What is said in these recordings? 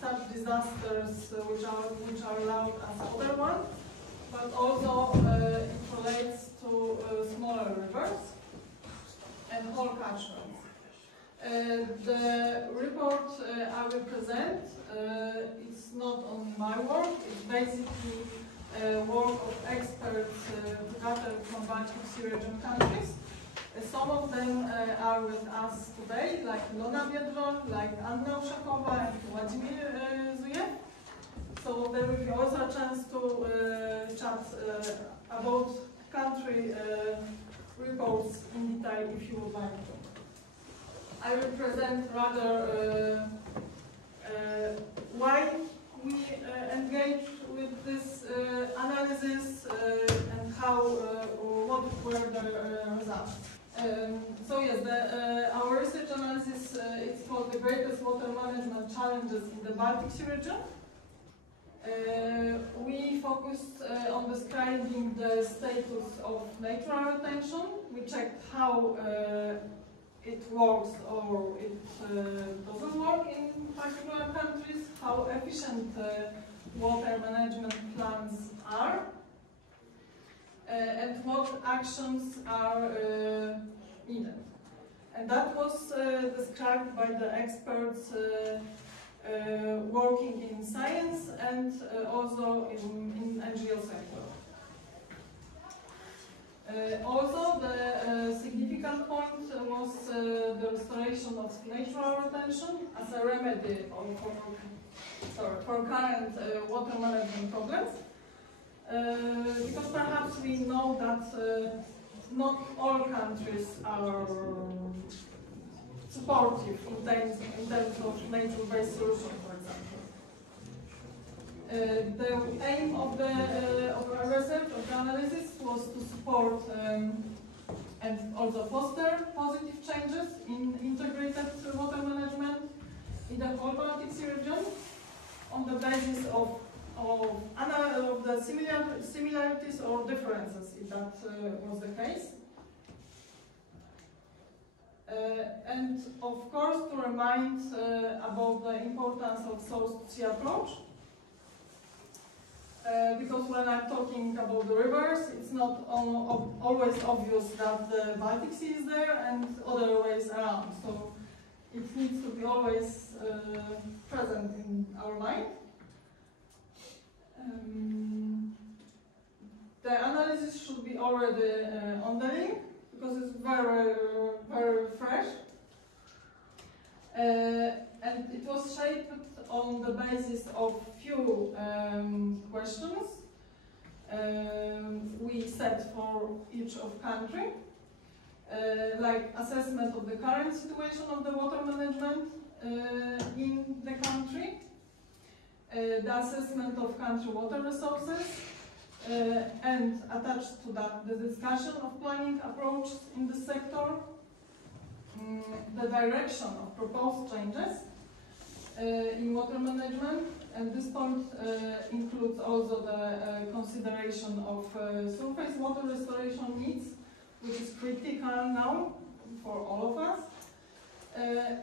such disasters which are allowed as other ones, but also it relates to smaller rivers and whole catchments. The report I will present, it's not only my work, it's basically work of experts gathered from Baltic Sea Region countries. Some of them are with us today, like Ilona Biedrol, like Anna Uszakowa and Władimir Zujew. So there will be also a chance to chat about country reports in detail if you would like to. I will present rather why we engage with this analysis and how, what were the results. So yes, our research analysis it's called the greatest water management challenges in the Baltic Sea region. We focused on describing the status of natural retention. We checked how it works or it doesn't work in particular countries, how efficient water management plans are, and what actions are needed. And that was described by the experts working in science and also in NGO sector. Also, the significant point was the restoration of natural retention as a remedy for current water management problems. Because perhaps we know that not all countries are supportive in terms of nature-based solutions, for example. The aim of our research, of the analysis, was to support and also foster positive changes in integrated water management in the whole Baltic Sea region on the basis of the similarities or differences, if that was the case. And of course to remind about the importance of source-to-sea approach. Because when I'm talking about the rivers, it's not always obvious that the Baltic Sea is there and other ways around. So it needs to be always present in our mind. The analysis should be already on the link because it's very, very fresh. And it was shaped on the basis of few questions we set for each of country, like assessment of the current situation of the water management in the country, the assessment of country water resources, and attached to that the discussion of planning approaches in the sector, the direction of proposed changes in water management, and this point includes also the consideration of surface water restoration needs, which is critical now for all of us,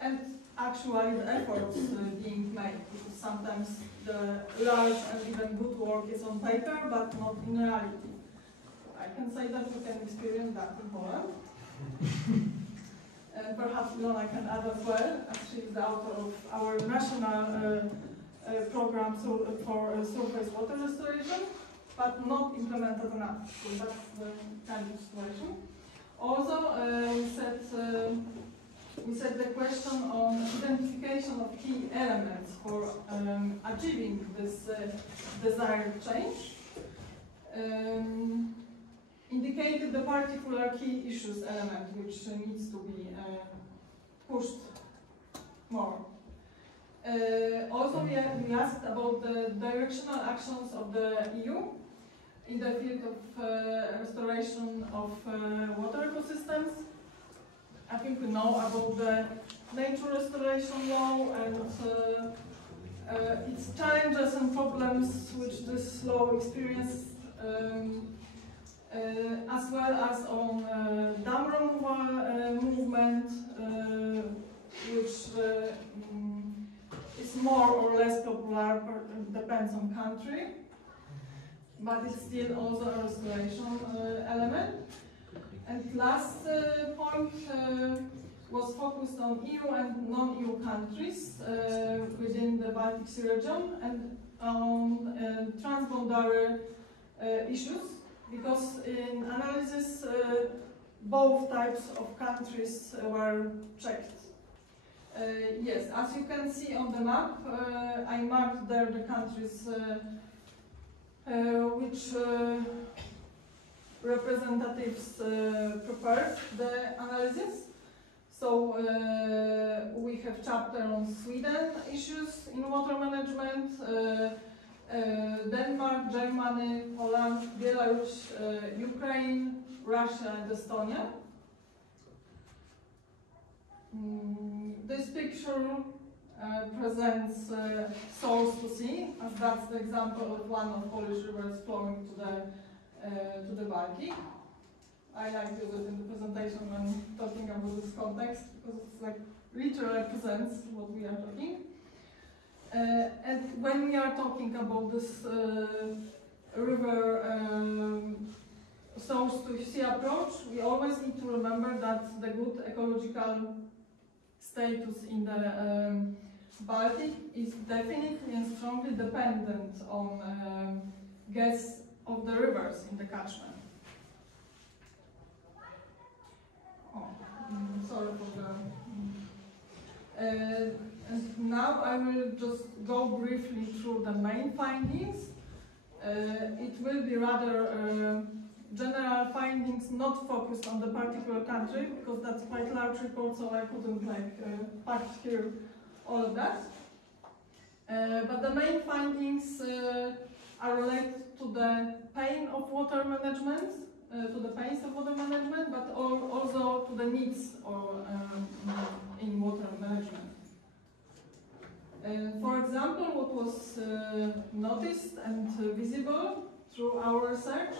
and actually the efforts being made, because sometimes the large and even good work is on paper, but not in reality. I can say that we can experience that in Poland. And perhaps Ilona can add as well, as she is the author of our national program for surface water restoration, but not implemented enough. So that's the kind of situation. Also, we set the question on identification of key elements for achieving this desired change. Indicated the particular key issues element which needs to be pushed more. Also, we asked about the directional actions of the EU in the field of restoration of water ecosystems. I think we know about the nature restoration law and its challenges and problems which this law experienced, as well as on dam removal movement, which is more or less popular, depends on country, but it's still also a restoration element. And last point was focused on EU and non-EU countries within the Baltic Sea region and on transboundary issues, because in analysis both types of countries were checked. Yes, as you can see on the map, I marked there the countries which representatives prepared the analysis. So we have chapter on Sweden issues in water management, Denmark, Germany, Poland, Belarus, Ukraine, Russia and Estonia. This picture presents source to sea, as that's the example of one of Polish rivers flowing to the Baltic. I like to use it in the presentation when talking about this context, because it's like literally represents what we are talking. And when we are talking about this river source to sea approach, we always need to remember that the good ecological status in the Baltic is definitely and strongly dependent on gas of the rivers in the catchment. Sorry for the... and now I will just go briefly through the main findings. It will be rather general findings, not focused on the particular country, because that's quite a large report, so I couldn't pack here all of that. But the main findings are related to the pain of water management, to the pains of water management, but also to the needs in water management. For example, what was noticed and visible through our research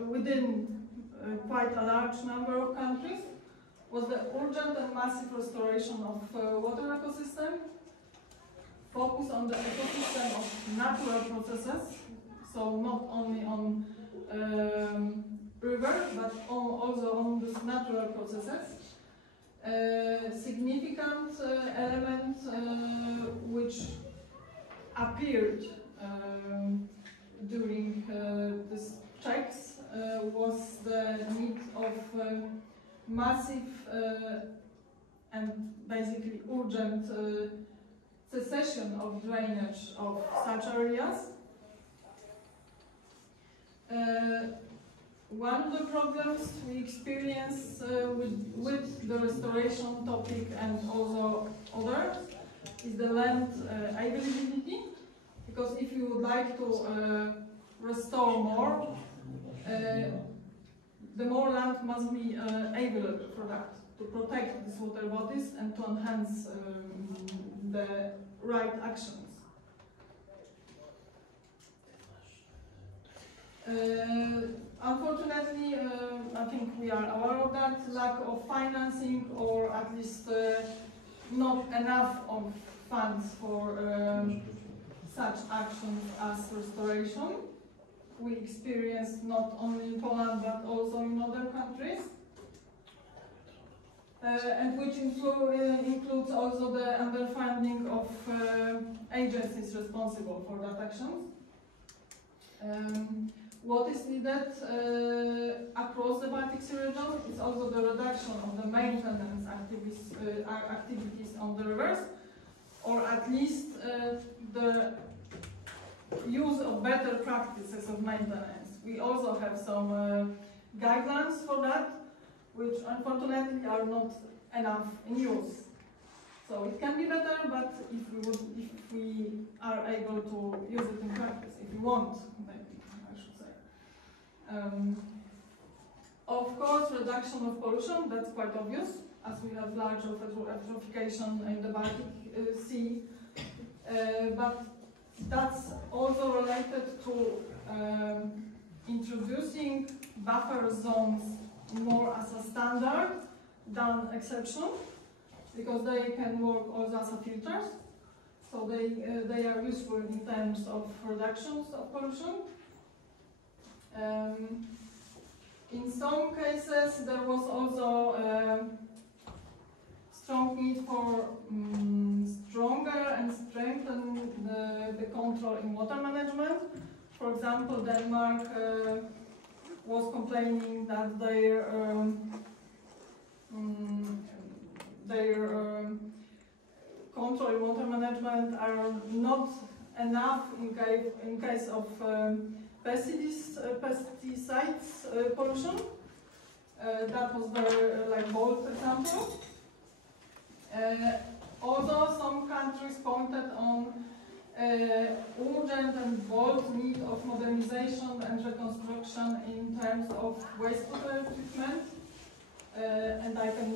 within quite a large number of countries was the urgent and massive restoration of water ecosystem, focus on the ecosystem of natural processes, so not only on river, but also on these natural processes. Significant element which appeared during these checks was the need of massive and basically urgent cessation of drainage of such areas. One of the problems we experience with the restoration topic and also others is the land availability, because if you would like to restore more, the more land must be available for that, to protect these water bodies and to enhance the right actions. Unfortunately, I think we are aware of that, lack of financing, or at least not enough of funds for such actions as restoration. We experience not only in Poland but also in other countries, and which includes also the underfunding of agencies responsible for that action. What is needed across the Baltic Sea region is also the reduction of the maintenance activities on the rivers, or at least the use of better practices of maintenance. We also have some guidelines for that, which unfortunately are not enough in use. So it can be better, but if we are able to use it in practice, if we want, maybe I should say. Of course, reduction of pollution, that's quite obvious, as we have large eutrophication in the Baltic Sea, but that's also related to introducing buffer zones more as a standard than exception. because they can work also as filters. So they are useful in terms of reductions of pollution. In some cases, there was also a strong need for stronger and strengthen the control in water management. For example, Denmark was complaining that their control in water management are not enough in case of pesticides pollution. That was very bold example. Although some countries pointed on urgent and bold need of modernization and reconstruction in terms of wastewater treatment. And I can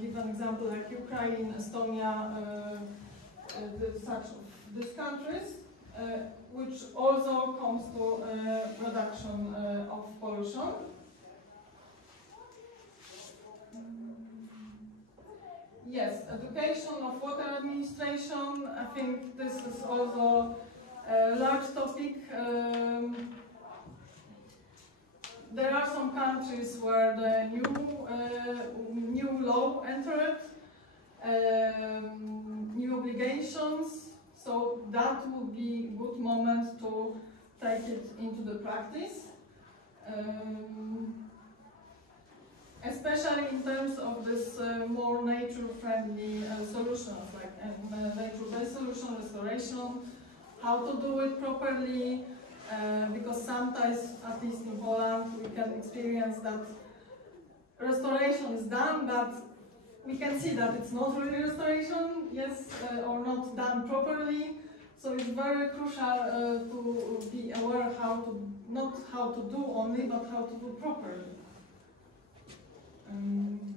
give an example like Ukraine, Estonia, such of these countries, which also comes to reduction of pollution. Yes, education of water administration. I think this is also a large topic. There are some countries where the new law entered, new obligations, so that would be a good moment to take it into the practice. Especially in terms of this more nature-friendly solutions, like nature-based solution, restoration, how to do it properly, because sometimes, at least in Poland, we can experience that restoration is done, but we can see that it's not really restoration, yes, or not done properly. So it's very crucial to be aware not how to do only, but how to do properly. And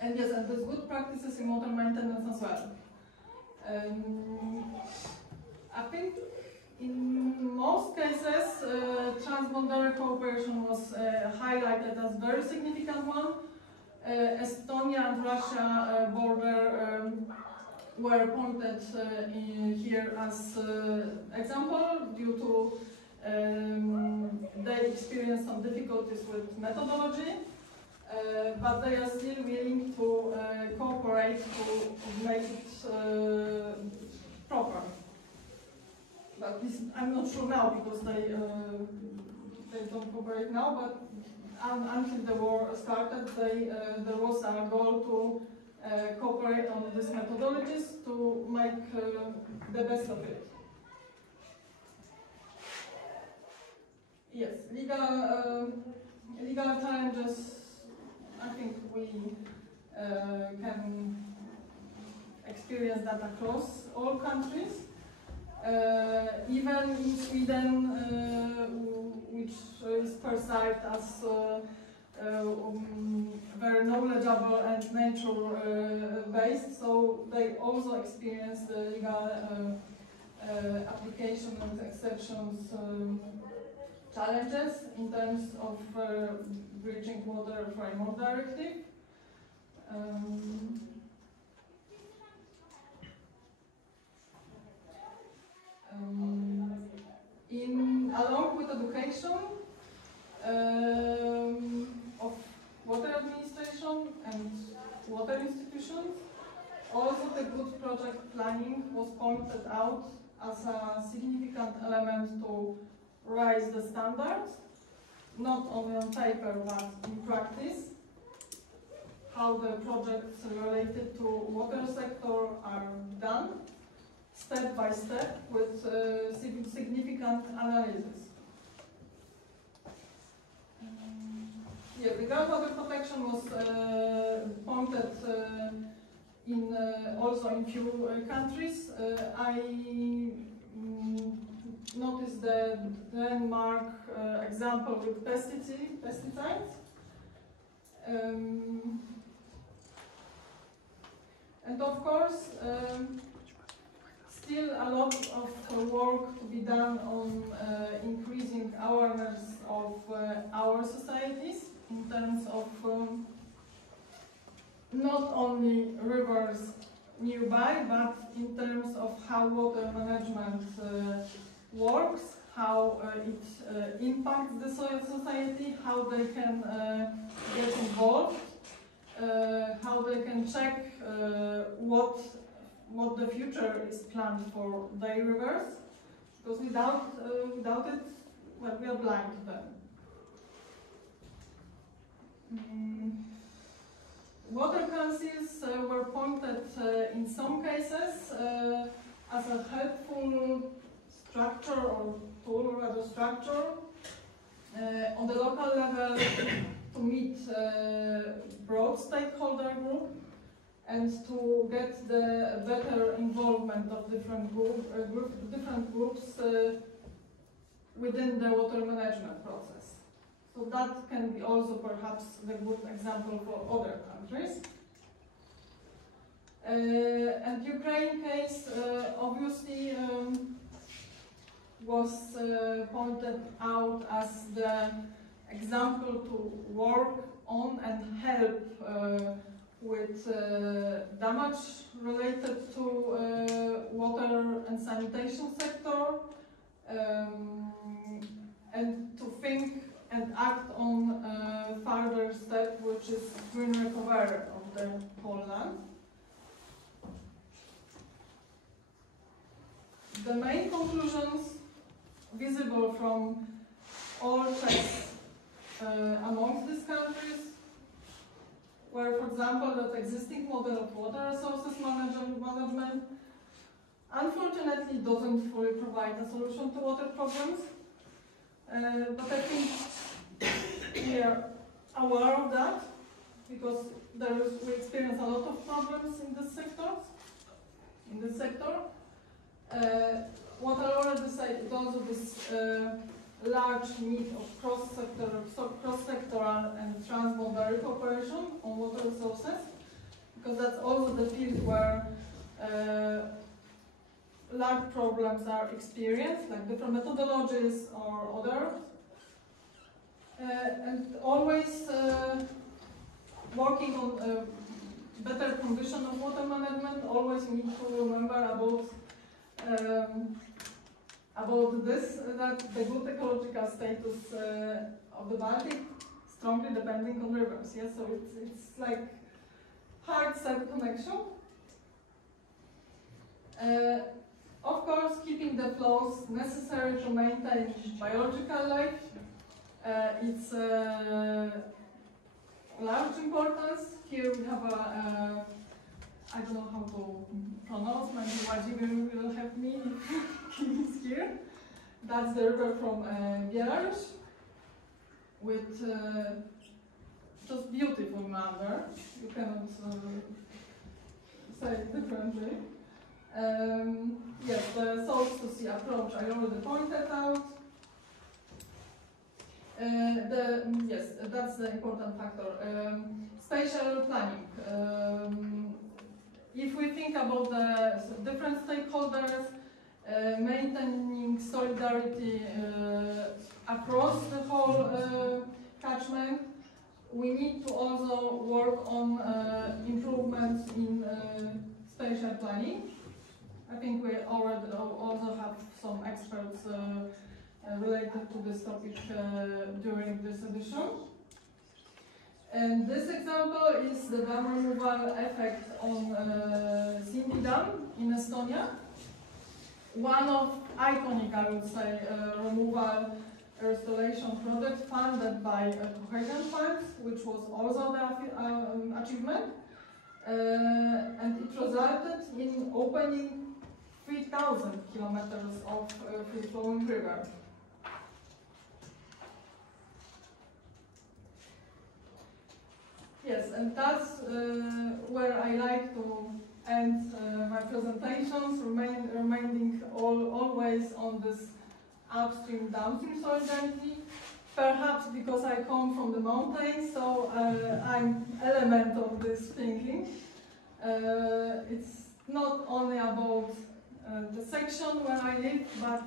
yes, and there's good practices in water maintenance as well. I think in most cases, transboundary cooperation was highlighted as a very significant one. Estonia and Russia border were pointed here as example due to they experienced some difficulties with methodology. But they are still willing to cooperate to make it proper. But this, I'm not sure now because they don't cooperate now. But until the war started, there was a goal to cooperate on these methodologies to make the best of it. Yes, legal challenges. I think we can experience that across all countries. Even in Sweden, which is perceived as very knowledgeable and nature-based, so they also experience the legal application and exceptions challenges in terms of Drinking Water Framework Directive. Along with education of water administration and water institutions, also the good project planning was pointed out as a significant element to raise the standards, not only on paper but in practice, how the projects related to water sector are done, step by step, with significant analysis. Yeah, the groundwater protection was pointed in also in few countries. I noticed the Denmark example with pesticides. And of course, still a lot of work to be done on increasing awareness of our societies in terms of not only rivers nearby, but in terms of how water management works, how it impacts the society, how they can get involved, how they can check what the future is planned for their rivers, because without it, well, we are blind to them. Water councils were pointed in some cases as a helpful structure or tool, rather structure, on the local level to meet broad stakeholder group and to get the better involvement of different groups within the water management process. So that can be also perhaps the good example for other countries. And Ukraine case obviously was pointed out as the example to work on and help with damage related to water and sanitation sector, and to think and act on a further step, which is green recovery of the whole land. The main conclusions visible from all checks amongst these countries were, for example, that existing model of water resources management unfortunately doesn't fully provide a solution to water problems. But I think we are aware of that because we experience a lot of problems in this sector. What I already said, it also this large need of cross-sectoral and transboundary cooperation on water resources, because that's also the field where large problems are experienced, like different methodologies or other. And always working on better condition of water management, always need to remember about this, that the good ecological status of the Baltic strongly depending on rivers. Yes, so it's like hard set connection. Of course, keeping the flows necessary to maintain biological life, it's large importance. Here we have a I don't know how to pronounce, maybe Wadzimir will help me if he's here. That's the river from Belarus, with just beautiful meander. You cannot say it differently. Yes, the source to sea approach I already pointed out. Yes, that's the important factor. Spatial planning. If we think about the different stakeholders, maintaining solidarity across the whole catchment, we need to also work on improvements in spatial planning. I think we already also have some experts related to this topic during this edition. And this example is the dam removal effect on CINEA dam in Estonia. One of iconic, I would say, removal restoration project funded by cohesion funds, which was also the achievement. And it resulted in opening 3,000 kilometers of free-flowing river. Yes, and that's where I like to end my presentations, remaining always on this upstream-downstream solidarity. Perhaps because I come from the mountains, so I'm element of this thinking. It's not only about the section where I live, but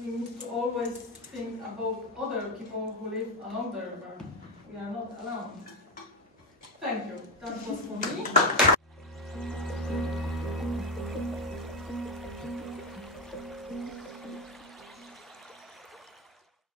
we need to always think about other people who live along the river. We are not alone.